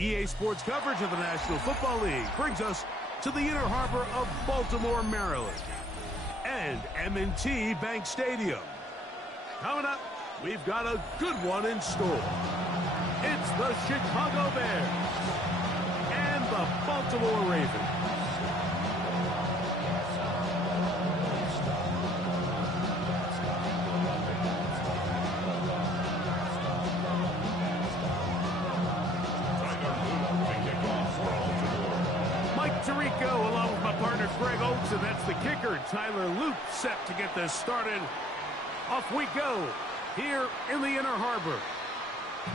EA Sports coverage of the National Football League brings us to the inner harbor of Baltimore, Maryland, and M&T Bank Stadium. Coming up, we've got a good one in store. It's the Chicago Bears and the Baltimore Ravens. Along with my partner Greg Oates, and that's the kicker Tyler Luke, set to get this started. Off we go here in the inner harbor.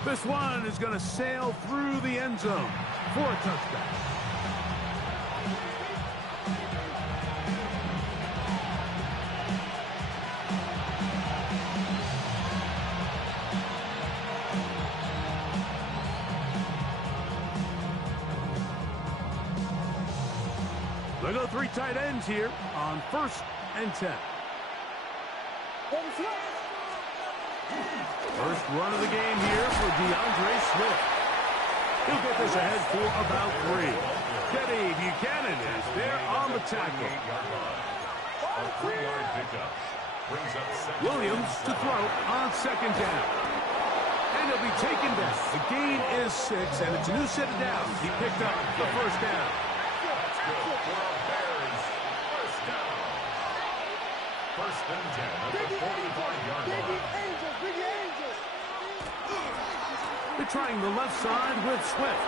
This one is going to sail through the end zone for a touchdown. They go three tight ends here on 1st and 10. First run of the game here for DeAndre Swift. He'll get this ahead for about 3. Teddy Buchanan is there on the tackle. Williams to throw on 2nd down. And he'll be taken down. The gain is 6, and it's a new set of downs. He picked up the 1st down. First and 10 at the 45-yard line. They're trying the left side with Swift.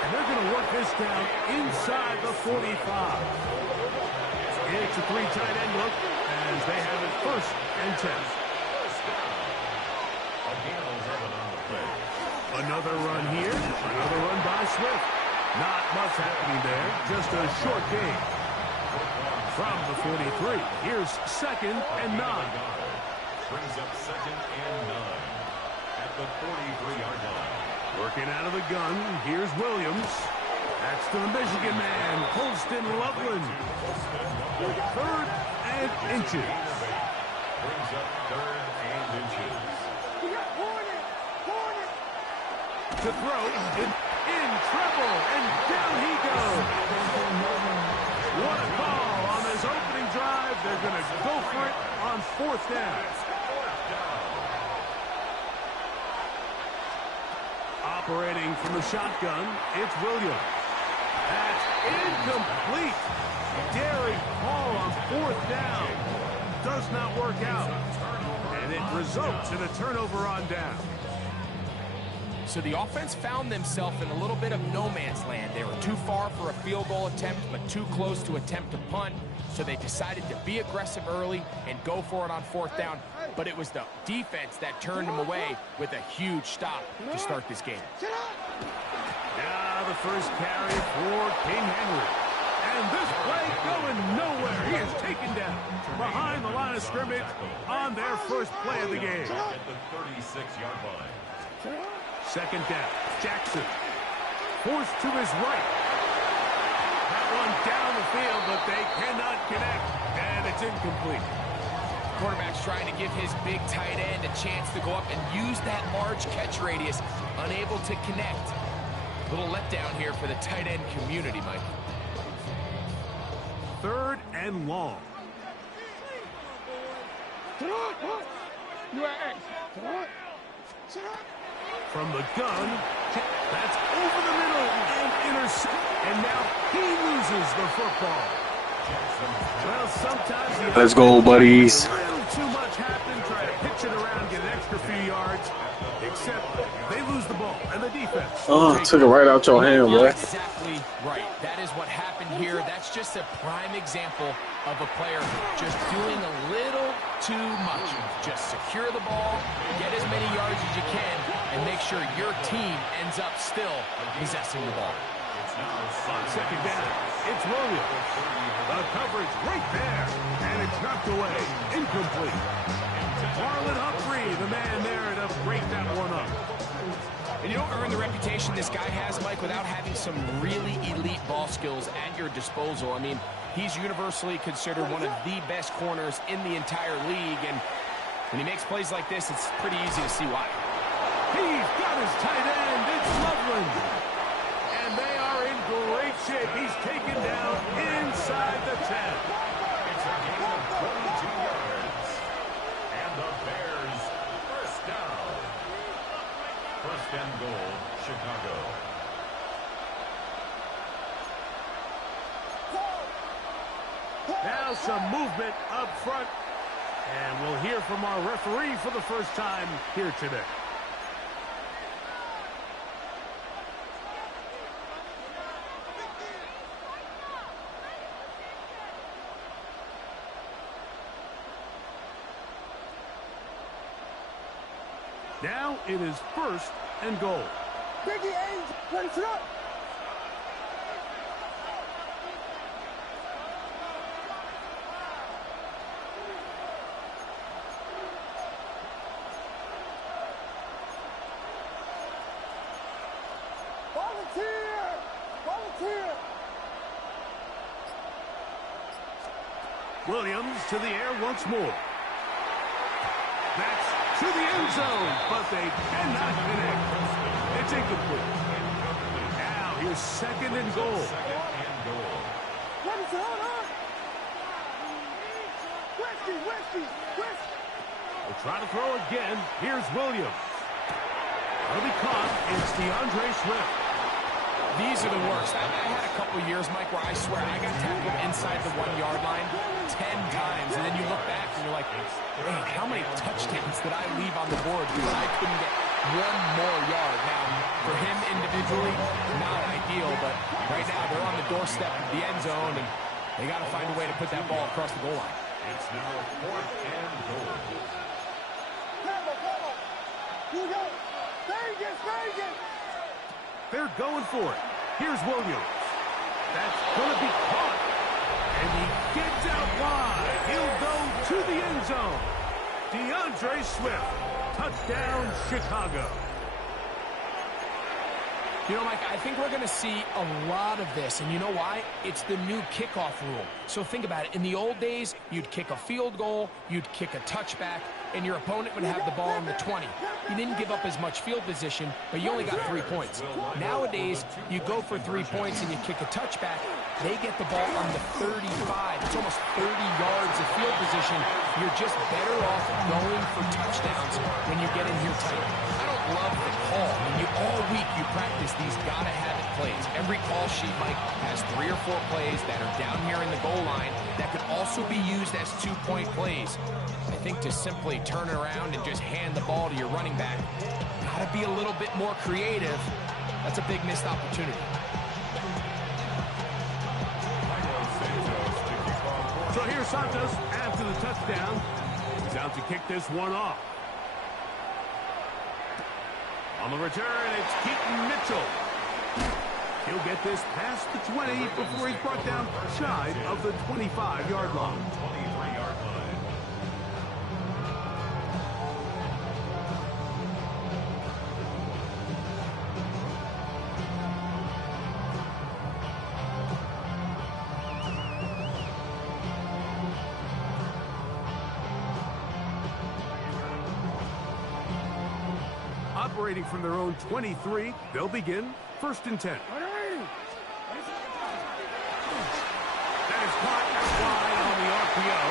And they're going to work this down inside the 45. It's a 3 tight end look as they have it 1st and 10. Another run here. Another run by Swift. Not much happening there. Just a short gain. From the 43, here's 2nd and 9. Brings up 2nd and 9 at the 43-yard line. Working out of the gun, here's Williams. That's to the Michigan man, Colston Loveland. 3rd and inches. Brings up 3rd and inches. To throw, in trouble, and down he goes. What a call on this opening drive. They're going to go for it on 4th down. Operating from the shotgun, it's Williams. That's incomplete. Daring Hall on 4th down. Does not work out. And it results in a turnover on down. So the offense found themselves in a little bit of no man's land. They were too far for a field goal attempt, but too close to attempt a punt. So they decided to be aggressive early and go for it on 4th down. But it was the defense that turned them away with a huge stop to start this game. Now the first carry for King Henry. And this play going nowhere. He is taken down behind the line of scrimmage on their first play of the game. At the 36-yard line. 2nd down. Jackson forced to his right. That one down the field, but they cannot connect, and it's incomplete. Quarterback's trying to give his big tight end a chance to go up and use that large catch radius, unable to connect. Little letdown here for the tight end community, Mike. 3rd and long. From the gun, that's over the middle and intercept. And now he loses the football. Well, sometimes let's go, buddies. A little too much happened. Try to pitch it around, get an extra few yards. Except they lose the ball, and the defense. Oh, took it right out your hand, boy. Exactly right. That is what happened here. That's just a prime example of a player just doing a little too much. Just secure the ball, get as many yards as you can, and make sure your team ends up still possessing the ball. On 2nd down, it's Williams. The coverage right there, and it's knocked away. Incomplete. Marlon Humphrey, the man there to break that one up. And you don't earn the reputation this guy has, Mike, without having some really elite ball skills at your disposal. I mean, he's universally considered one of the best corners in the entire league, and when he makes plays like this, it's pretty easy to see why. He's got his tight end. It's Loveland. And they are in great shape. He's taken down inside the 10. It's a gain of 22 yards. And the Bears first down. First and goal, Chicago. Now some movement up front. And we'll hear from our referee for the first time here today. Now it is first and goal. Biggie Ainge, ready to up. Volunteer! Williams to the air once more. That's to the end zone, but they cannot connect. It's incomplete. Now here's second and goal. Ready to hold on! Whiskey! We'll try to throw again. Here's Williams. That'll be caught. It's DeAndre Swift. These are the worst. I had a couple years, Mike, where I swear I got tackled inside the 1-yard line 10 times, and then you look back and you're like, man, how many touchdowns did I leave on the board because I couldn't get one more yard? Now, for him individually, not ideal, but right now they're on the doorstep of the end zone, and they got to find a way to put that ball across the goal line. It's now fourth and goal. Here we go! Vegas! They're going for it. Here's Williams. That's going to be caught. And he gets out wide. He'll go to the end zone. DeAndre Swift. Touchdown, Chicago. You know, Mike, I think we're going to see a lot of this, and you know why? It's the new kickoff rule. So think about it. In the old days, you'd kick a field goal, you'd kick a touchback, and your opponent would have the ball on the 20. You didn't give up as much field position, but you only got 3 points. Nowadays, you go for 3 points and you kick a touchback, they get the ball on the 35. It's almost 30 yards of field position. You're just better off going for touchdowns when you get in here tight. I don't love the call. All week you practice these gotta-have-it plays. Every call sheet, Mike, has 3 or 4 plays that are down here in the goal line that could also be used as 2-point plays. I think to simply turn it around and just hand the ball to your running back, gotta be a little bit more creative. That's a big missed opportunity. So here's Santos after the touchdown. He's out to kick this one off. On the return, it's Keaton Mitchell. He'll get this past the 20 before he's brought down shy of the 25-yard line. 23-yard line. Operating from their own 23, they'll begin first and 10. That is caught wide on the RPO.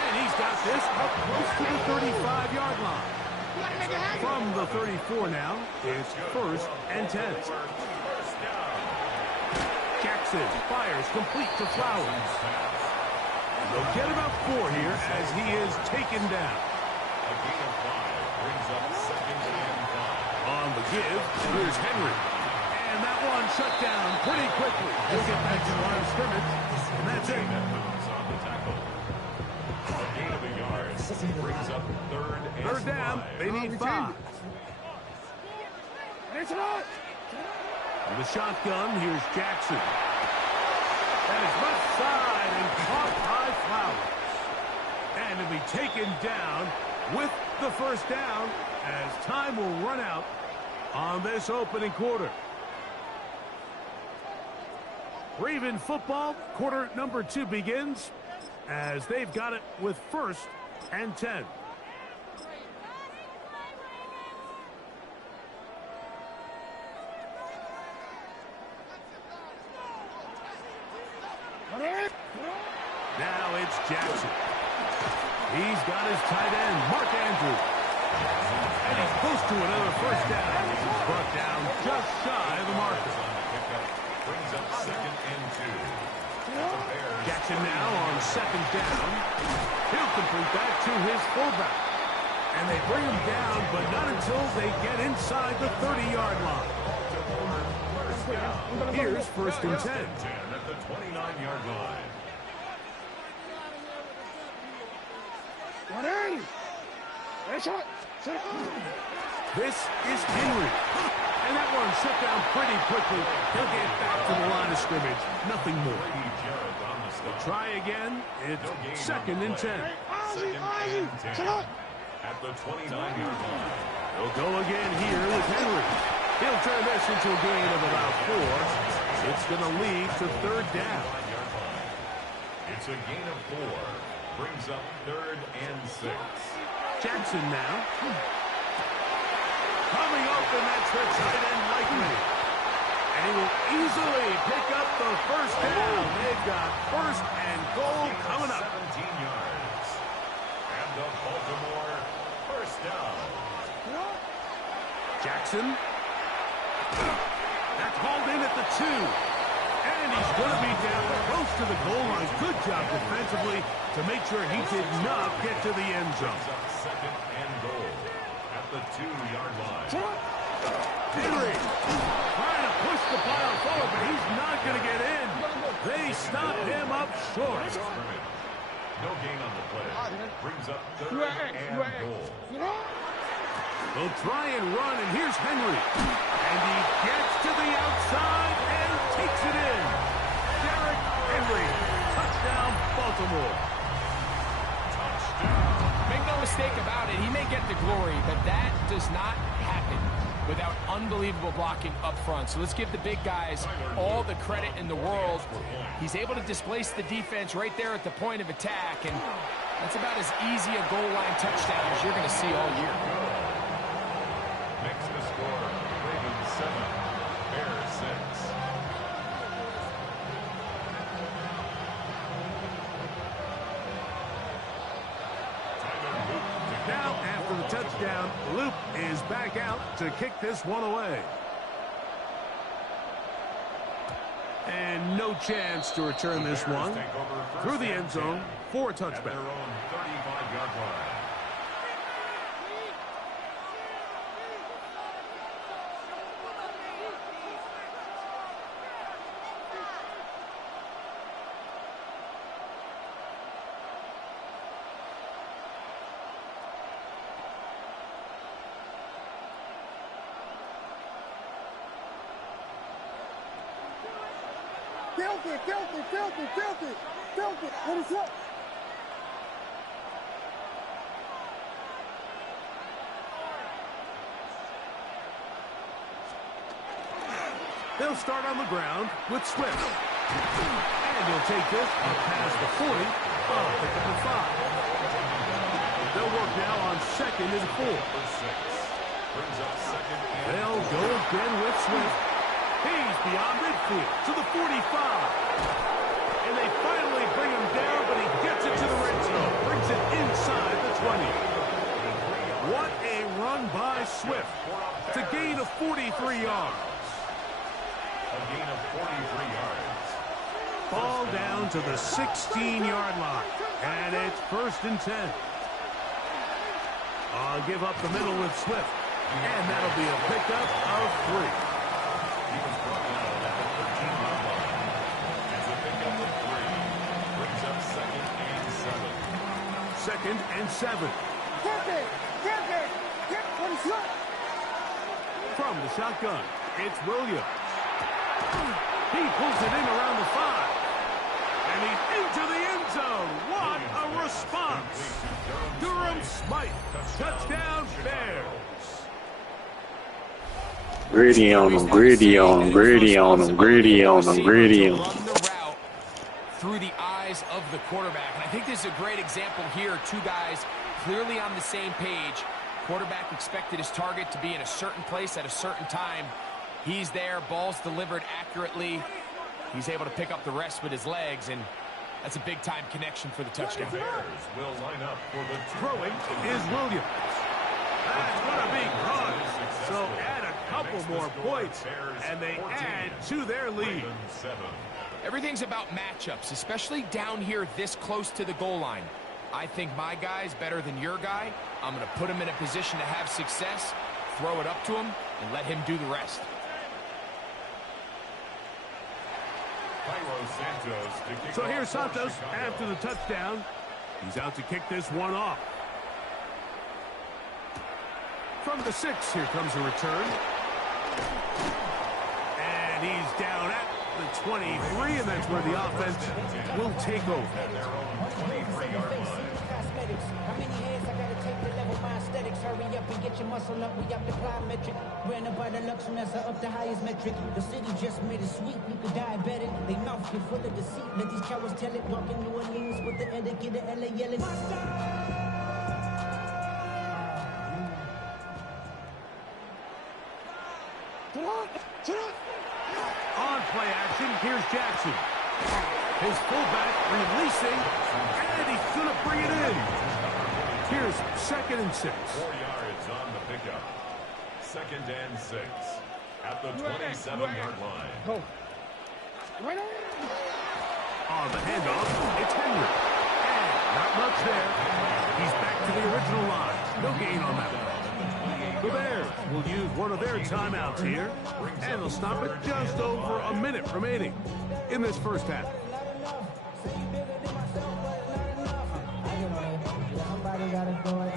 And he's got this up close to the 35-yard line. From the 34 now, it's first and 10. Jackson fires complete to Flowers. They'll get about 4 here as he is taken down. A gain of 5 brings up second and 5. On the give, here's Henry. And that one shut down pretty quickly. He'll get back to the line of scrimmage, and that's it. Evans on the tackle. A gain of a yard brings up third and 5. Third down, they need 5. And the shotgun, here's Jackson. That is left side and caught by Flowers. And to be taken down with the first down as time will run out on this opening quarter. Raven football, quarter number 2 begins as they've got it with first and 10. Jackson. He's got his tight end, Mark Andrews. And he's close to another first down. He's brought down just shy of the marker. Brings up 2nd and 2. Jackson now on 2nd down. He'll complete that to his fullback. And they bring him down, but not until they get inside the 30-yard line. Here's 1st and 10. At the 29-yard line. 180. This is Henry. And that one shut down pretty quickly. He'll get back to the line of scrimmage. Nothing more. They'll try again. It's 2nd and 10. 2nd and 10. At the 29-yard line. They'll go again here with Henry. He'll turn this into a gain of about 4. It's going to lead to 3rd down. It's a gain of 4. Brings up 3rd and 6. Jackson now. Coming open, that's the tight end likely. And he will easily pick up the first down. They've got 1st and goal coming up. 17 yards. And the Baltimore 1st down. Jackson. That's hauled in at the 2. And he's going to be down close to the goal line. Good job defensively to make sure he did not get to the end zone. Brings up 2nd and goal. At the 2-yard line. Henry trying to push the pile forward, but he's not going to get in. They stop him up short. No gain on the play. Brings up 3rd and goal. They'll try and run, and here's Henry. And he gets to the outside and takes it in. Derrick Henry. Touchdown, Baltimore. Make no mistake about it, he may get the glory, but that does not happen without unbelievable blocking up front. So let's give the big guys all the credit in the world. He's able to displace the defense right there at the point of attack, and that's about as easy a goal line touchdown as you're going to see all year. Makes the score. Ravens 7, Bears 6. Now, after the touchdown, Loop is back out to kick this one away. And no chance to return this one through the end zone for a touchback. At their own 35-yard line. Filthy. What is up? They'll start on the ground with Swift. And he'll take this up past the 40. Pick up the 5. They'll work now on 2nd and 4. Brings up 2nd and They'll go again with Swift. He's beyond midfield to the 45. And they finally bring him down, but he gets it to the red zone. Brings it inside the 20. What a run by Swift. It's a gain of 43 yards. a gain of 43 yards. Ball down to the 16-yard line. And it's 1st and 10. I'll give up the middle with Swift. And that'll be a pickup of 3. He was brought down at the 13-yard line. As a pickup of 3. Brings up 2nd and 7. 2nd and 7. From the shotgun, it's Williams. He pulls it in around the 5. And he's into the end zone. What a response. Durham Smythe. Touchdown, Bears. Greedy on them, greedy on them, greedy on them, greedy on them, greedy on them. Run the route through the eyes of the quarterback. And I think this is a great example here. Two guys clearly on the same page. Quarterback expected his target to be in a certain place at a certain time. He's there, ball's delivered accurately. He's able to pick up the rest with his legs, and That's a big-time connection for the touchdown. Bears will line up for the Throwing is Williams. That's going to be caught. So add a couple more points, and they add to their lead. Everything's about matchups, especially down here this close to the goal line. I think my guy's better than your guy. I'm going to put him in a position to have success, throw it up to him, and let him do the rest. So here's Santos after the touchdown. He's out to kick this one off. From the 6, here comes a return. And he's down at the 23, and that's where the offense will take over. How many heads I gotta take to level my aesthetics? Hurry up and get your muscle up. We up the plyometric. Ran up by the luxury, that's up the highest metric. The city just made it sweet. People diabetic. They mouth get full of deceit. Let these cowards tell it. Walk in New Orleans with the etiquette of LA yelling. On play action, here's Jackson. His fullback releasing, and he's going to bring it in. Here's 2nd and 6. 4 yards on the pickup. 2nd and 6 at the 27-yard line. On the handoff, it's Henry. And not much there. He's back to the original line. No gain on that one. The Bears will use one of their timeouts here, and they'll stop it just over a minute remaining in this first half. Somebody gotta do it.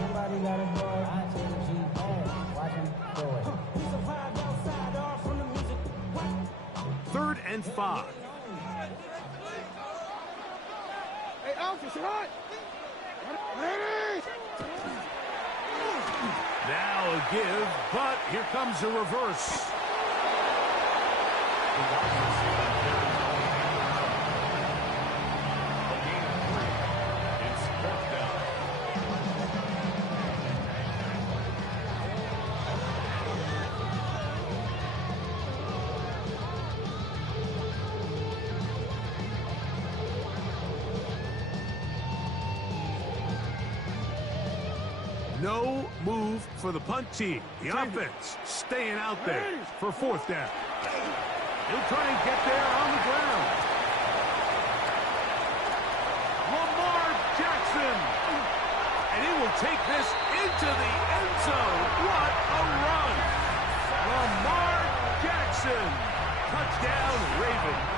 Somebody gotta do it. I take a G. Watch him do it. We survived outside off from the music. 3rd and 5. Hey, Alfred, right? Ready? Now a give, but here comes a reverse. No move for the punt team. The offense staying out there for 4th down. He'll try and get there on the ground. Lamar Jackson. And he will take this into the end zone. What a run. Lamar Jackson. Touchdown, Ravens.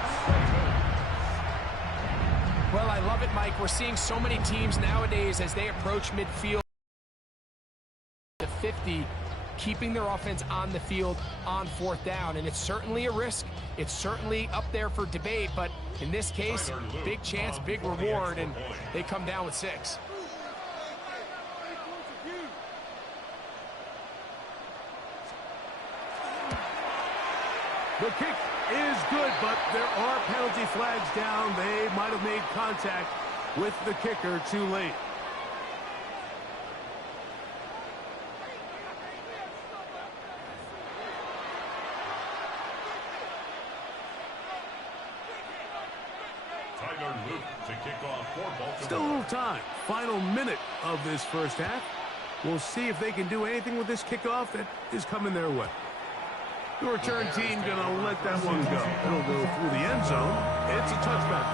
Well, I love it, Mike. We're seeing so many teams nowadays as they approach midfield. 50, keeping their offense on the field on 4th down, and it's certainly a risk. It's certainly up there for debate, but in this case, big chance, big reward, and they come down with 6. The kick is good, but there are penalty flags down. They might have made contact with the kicker too late. To kick off for Baltimore. Still a little time. Final minute of this first half. We'll see if they can do anything with this kickoff that is coming their way. The return team going to let that one go. It'll go through the end zone. It's a touchback.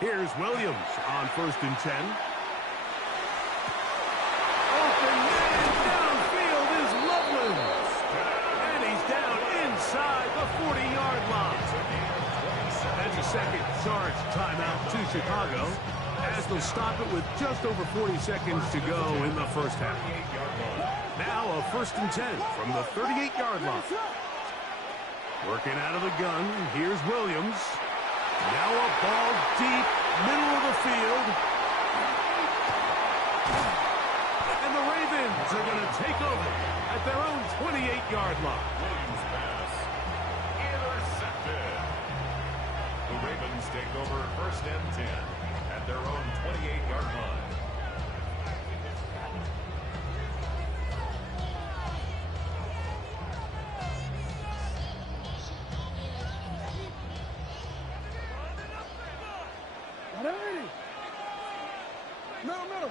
Here's Williams on 1st and 10. Open man downfield is Loveland. And he's down inside the 40-yard line. That's a second charge timeout to Chicago, as they'll stop it with just over 40 seconds to go in the first half. Now a 1st and 10 from the 38-yard line. Working out of the gun, here's Williams. Now a ball deep, middle of the field. Ravens are going to take over at their own 28-yard line. Williams' pass intercepted. The Ravens take over 1st and 10 at their own 28-yard line. Middle.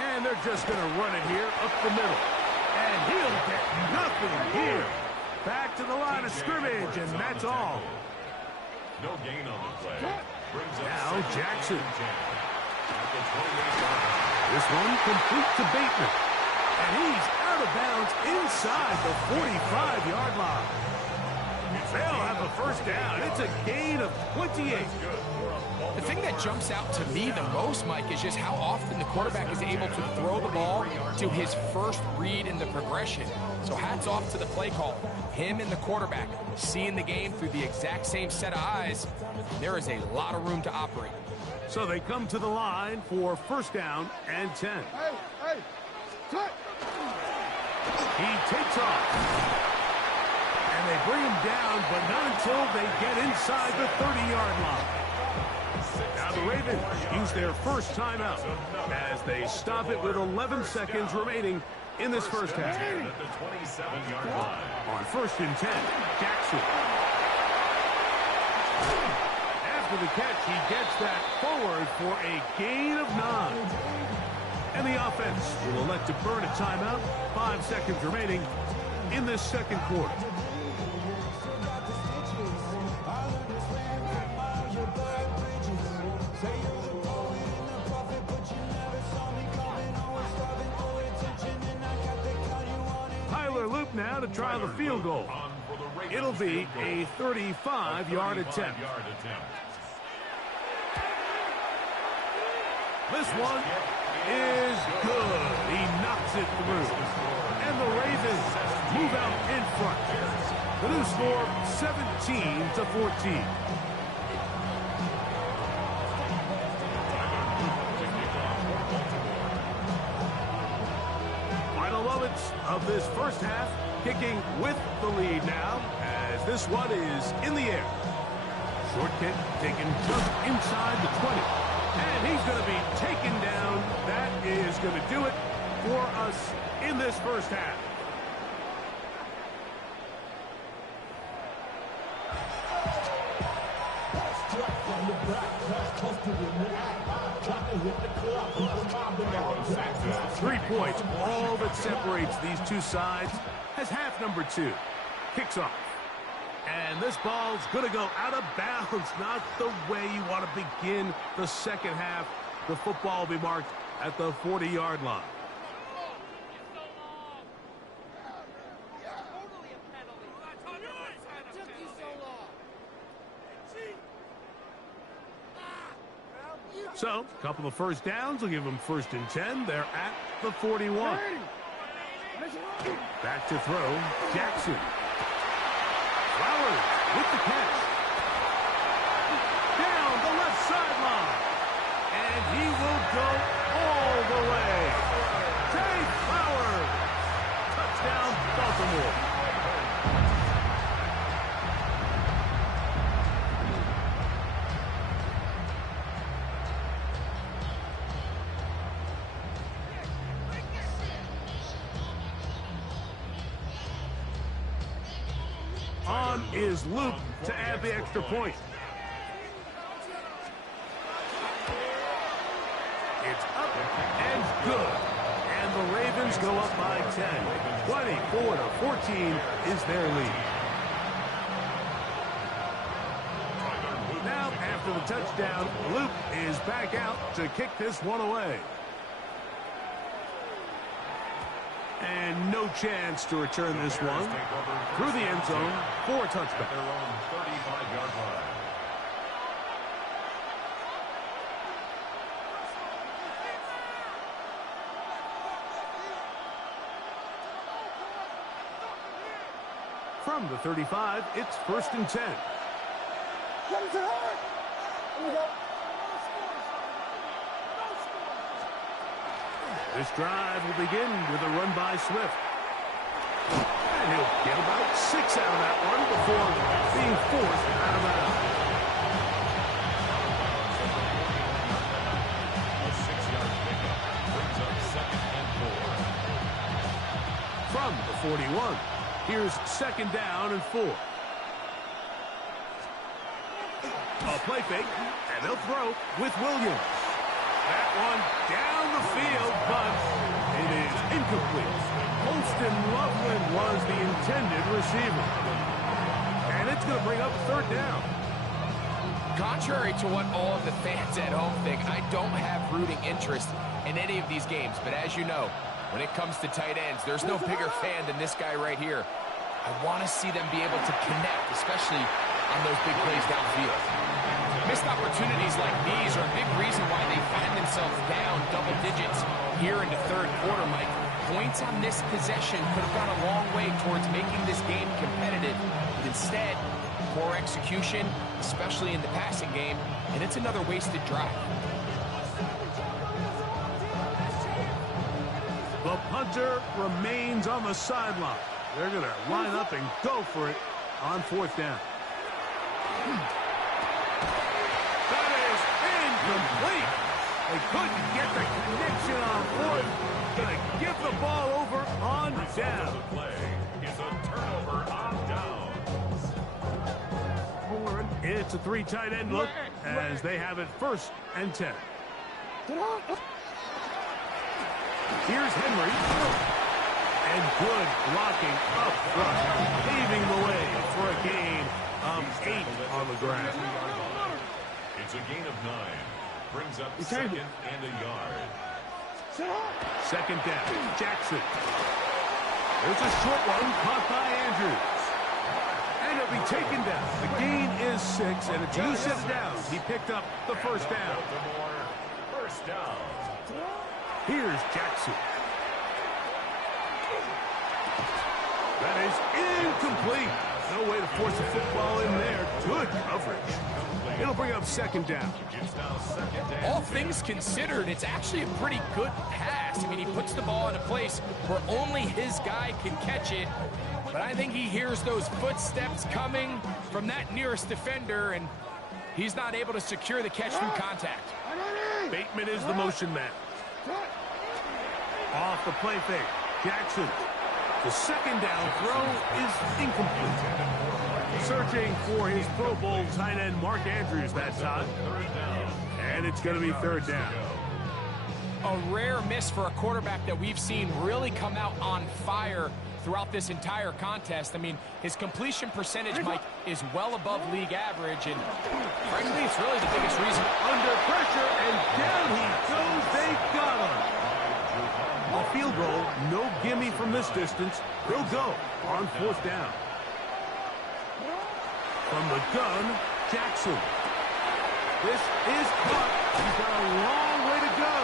And they're just going to run it here up the middle. And he'll get nothing here. Back to the line of scrimmage, and that's all. No gain on the play. Brings up Now Jackson. At the 28-yard line. This one complete to Bateman. And he's out of bounds inside the 45-yard line. They'll have a first down. It's a gain of 28. The thing that jumps out to me the most, Mike, is just how often the quarterback is able to throw the ball to his first read in the progression. So hats off to the play call. Him and the quarterback seeing the game through the exact same set of eyes. There is a lot of room to operate. So they come to the line for 1st down and 10. Hey, cut. He takes off. And they bring him down, but not until they get inside the 30-yard line. Now the Ravens use their first timeout as they stop it with 11 seconds remaining in this first half. At the 27-yard line. On 1st and 10, Jackson. After the catch, he gets that forward for a gain of 9. And the offense will elect to burn a timeout. 5 seconds remaining in this second quarter. Loop now to try the field goal. It'll be a 35-yard attempt. This one is good. He knocks it through. And the Ravens move out in front. The new score, 17-14. Of this first half, kicking with the lead now, as this one is in the air. Short kick taken just inside the 20. And he's going to be taken down. That is going to do it for us in this first half. Three points, all that separates these two sides, as half number 2 kicks off. And this ball's going to go out of bounds, not the way you want to begin the second half. The football will be marked at the 40-yard line. So, a couple of first downs will give them 1st and 10. They're at the 41. Back to throw, Jackson. Flowers with the catch. Down the left sideline. And he will go all the way. Trey Flowers. Touchdown, Baltimore. On is Luke to add the extra point. It's up and good. And the Ravens go up by 10. 24-14 is their lead. Now, after the touchdown, Luke is back out to kick this one away. And no chance to return this one through the end zone for a touchback. Their own 35-yard line. From the 35, it's 1st and 10. Let him hard. Here we go. This drive will begin with a run by Swift. And he'll get about 6 out of that one before being forced out of bounds. A 6-yard pickup brings up 2nd and 4. From the 41, here's 2nd down and 4. A play fake, and they'll throw with Williams. That one down the field, but it is incomplete. Holston Loveland was the intended receiver. And it's going to bring up 3rd down. Contrary to what all of the fans at home think, I don't have rooting interest in any of these games. But as you know, when it comes to tight ends, there's no bigger fan than this guy right here. I want to see them be able to connect, especially on those big plays downfield. Missed opportunities like these are a big reason why they find themselves down double digits here in the 3rd quarter, Mike. Points on this possession could have gone a long way towards making this game competitive. But instead, poor execution, especially in the passing game, and it's another wasted drive. The punter remains on the sideline. They're going to line up and go for it on 4th down. That is incomplete. They couldn't get the connection on 4th. Going to give the ball over on down. The play is a turnover on downs. It's a 3 tight end look as they have it 1st and 10. Here's Henry. And good blocking up front, paving the way for a gain of 8 on the ground. It's a gain of 9. Brings up 2nd and a yard. 2nd down. Jackson. There's a short one caught by Andrews. And it'll be taken down. The gain is 6, and it's you set it down. He picked up the 1st down. Baltimore, 1st down. Here's Jackson. That is incomplete. No way to force a football in there. Good coverage. It'll bring up 2nd down. It's now 2nd down. All things considered, it's actually a pretty good pass. I mean, he puts the ball in a place where only his guy can catch it. But I think he hears those footsteps coming from that nearest defender, and he's not able to secure the catch through contact. Bateman is the motion man. Off the play fake. Jackson. The 2nd down throw is incomplete. Searching for his Pro Bowl tight end Mark Andrews that time. And it's going to be 3rd down. A rare miss for a quarterback that we've seen really come out on fire throughout this entire contest. I mean, his completion percentage, Mike, is well above league average, and frankly, it's really the biggest reason. Under pressure, and down he goes. They got him. A field goal, no gimme from this distance. He'll go on 4th down. From the gun, Jackson. This is caught. He's got a long way to go.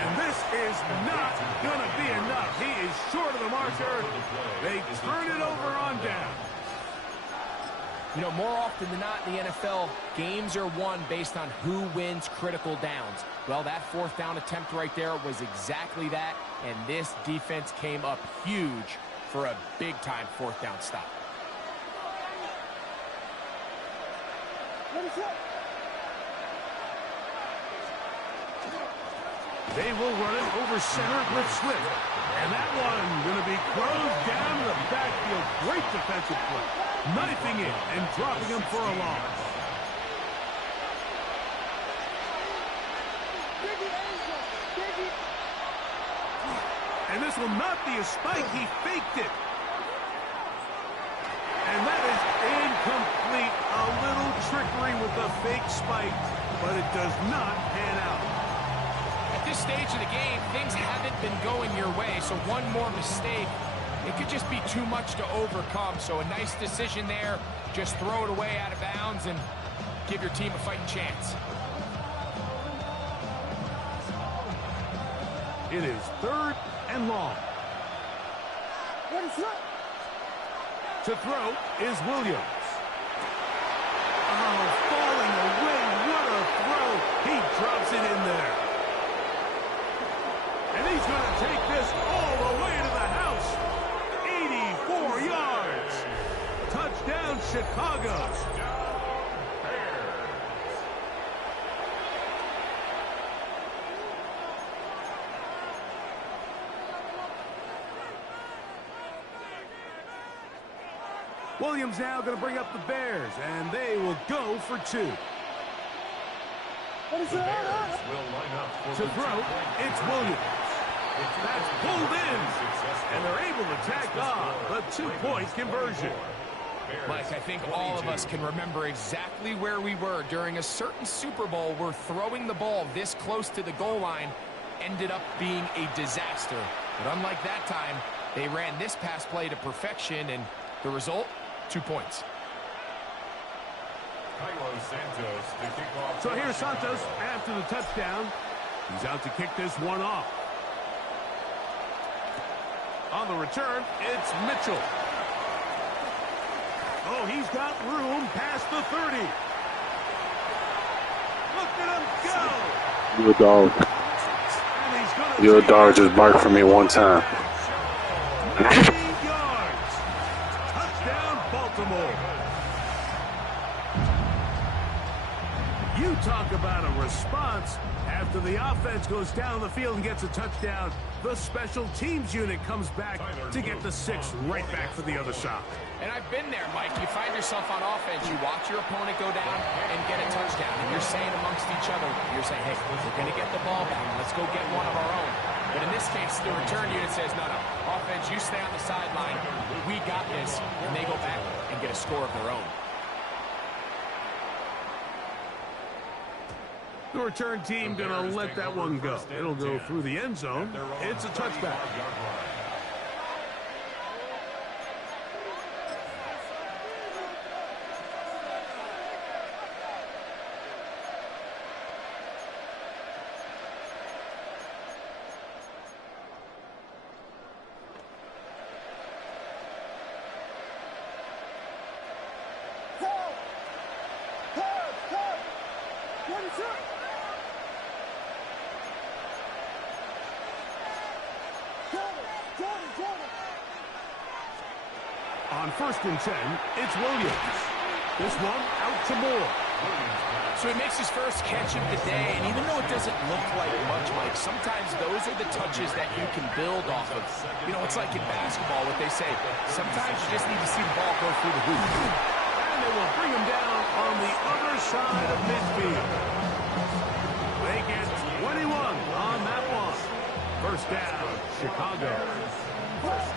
And this is not going to be enough. He is short of the marker. They turn it over on down. You know, more often than not in the NFL, games are won based on who wins critical downs. Well, that 4th down attempt right there was exactly that, and this defense came up huge for a big-time 4th down stop. They will run it over center with Swift. And that one going to be closed down to the backfield. Great defensive play. Knifing it and dropping him for a loss. And this will not be a spike. He faked it. And that is incomplete. A little trickery with the fake spike, but it does not pan out. At this stage of the game, things haven't been going your way, so one more mistake, it could just be too much to overcome. So a nice decision there. Just throw it away out of bounds and give your team a fighting chance. It is 3rd and long. To throw is Williams. Oh, falling away. What a throw. He drops it in there. And He's going to take this all the way to the house. 84 yards. Touchdown, Chicago. Williams now going to bring up the Bears, and they will go for 2. The Bears will line up for To throw, it's Williams. That's pulled in, and they're able to tack on the 2-point conversion. Mike, I think all of us can remember exactly where we were during a certain Super Bowl where throwing the ball this close to the goal line ended up being a disaster. But unlike that time, they ran this pass play to perfection, and the result, 2 points. So here's Santos after the touchdown. He's out to kick this one off. On the return, it's Mitchell. Oh, he's got room past the 30. Look at him go. You a dog. You a dog, just bark for me one time. 9 yards. Touchdown, Baltimore. You talk about a response. After the offense goes down the field and gets a touchdown, the special teams unit comes back to get the 6 right back for the other side. And I've been there, Mike. You find yourself on offense, you watch your opponent go down and get a touchdown, and you're saying amongst each other, you're saying, hey, we're going to get the ball back. Let's go get one of our own. But in this case, the return unit says, no, offense, you stay on the sideline. We got this. And they go back and get a score of their own. The return team going to let that one go. It'll go through the end zone. It's a touchback. On 1st and 10, it's Williams. This one out to Moore. So he makes his first catch of the day, and even though it doesn't look like much, Mike, sometimes those are the touches that you can build off of. You know, it's like in basketball, what they say, sometimes you just need to see the ball go through the hoop. And they will bring him down on the other side of midfield. They get 21 on that one. First down, Chicago. First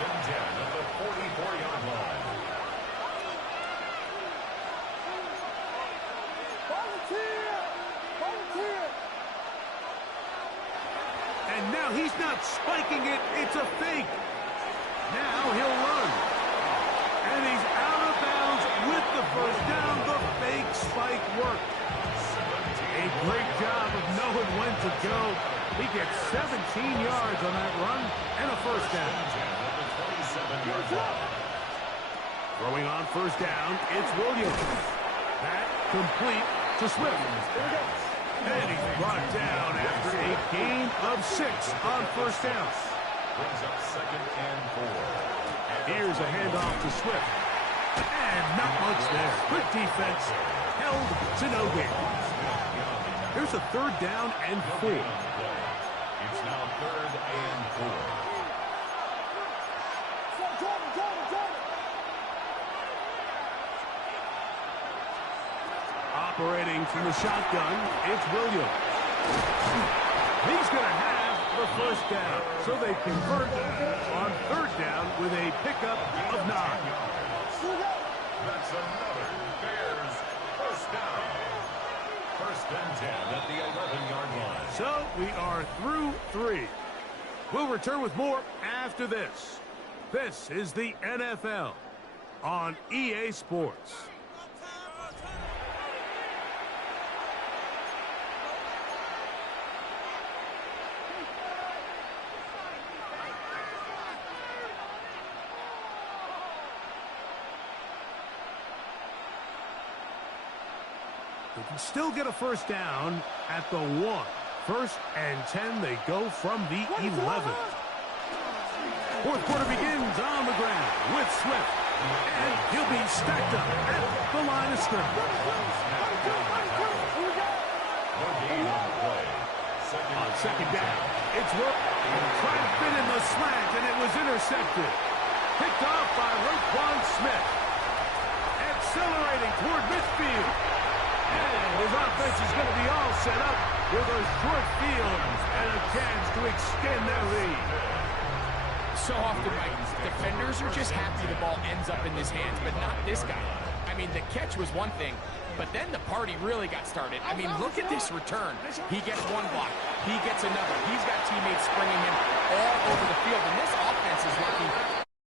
and 10 at the 44-yard line. And now he's not spiking it, it's a fake. Now he'll run. And he's out of bounds with the first down. The fake spike worked. A great job of knowing when to go. He gets 17 yards on that run and a first down. Throwing on first down, it's Williams. That complete to Swift. And he's brought down after a gain of 6 on first down. Brings up 2nd and 4. Here's a handoff to Swift. And not much there. Good defense. Held to no gain. Here's a 3rd down and 4. It's now 3rd and 4. Operating from the shotgun, it's Williams. He's going to have the first down. So they convert on 3rd down with a pickup of 9. That's another Bears first down. 1st and 10 at the 11-yard line. So we are through 3. We'll return with more after this. This is the NFL on EA Sports. They can still get a first down at the 1. First and 10, they go from the 11. Fourth quarter begins on the ground with Swift. And he'll be stacked up at the line of scrimmage. On second down, it's Will. Trying to fit in the slant, and it was intercepted. Picked off by Roquan Smith. Accelerating toward midfield. And his offense is going to be all set up with a short field and a chance to extend their lead. So often, Mike, defenders are just happy the ball ends up in his hands, but not this guy. I mean, the catch was one thing, but then the party really got started. I mean, look at this return. He gets one block. He gets another. He's got teammates springing him all over the field, and this